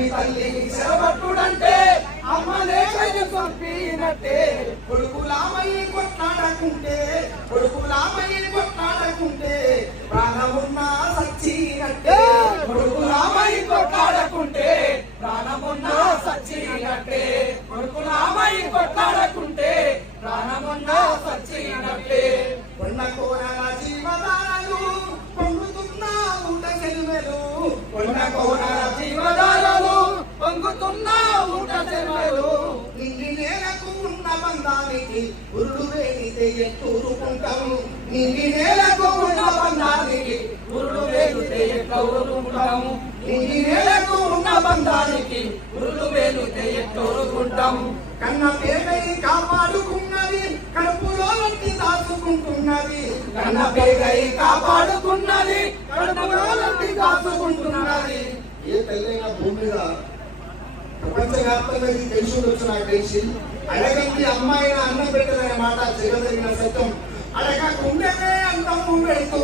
అడవి తల్లిని చెరబట్టుడంటే అమ్మనే చంపినట్టే కొడుకులామయ్యి కొట్లాడకుంటే ప్రాణమున్నా సచ్చినట్టే కొడుకులామయ్యి కొట్లాడకుంటే ప్రాణమున్నా సచ్చినట్టే కొడుకులామయ్యి కొట్లాడకుంటే ప్రాణమున్నా సచ్చినట్టే కొండ కోరల జీవదారులు పొంగుతున్న ఊట చెరువులు కొండ కోరల జీవదారులు పొంగుతున్న ఊట చెరువులు నిండి నేలకు ఉన్న బంధానికి ఉరుడు వేగితే ఎత్తూరుకుంటాము నిండి నేలకు ఉన్న బంధానికి ఉరుడు వేగితే ఎత్తూరుకుంటాము నిండి నేలకు ఉన్న బంధానికి ఉరుడు వేగితే ఎత్తూరుకుంటాము కన్న పేగై కాపాడుకున్నది కడుపులో వెట్టి దాచుకుంటున్నది కన్న పేగై కాపాడుకున్నది కడుపులో వెట్టి దాచుకుంటున్నది ఏ తల్లైనా భూమి మీద ప్రపంచవ్యాప్తంగా ఇది తెలిసి ఉండొచ్చు నాకు తెలిసి అడగండి అమ్మాయిన అన్నం పెట్టదనే మాట జగదగిన సత్యం అడగకుంటేనే అన్నము పెడుతూ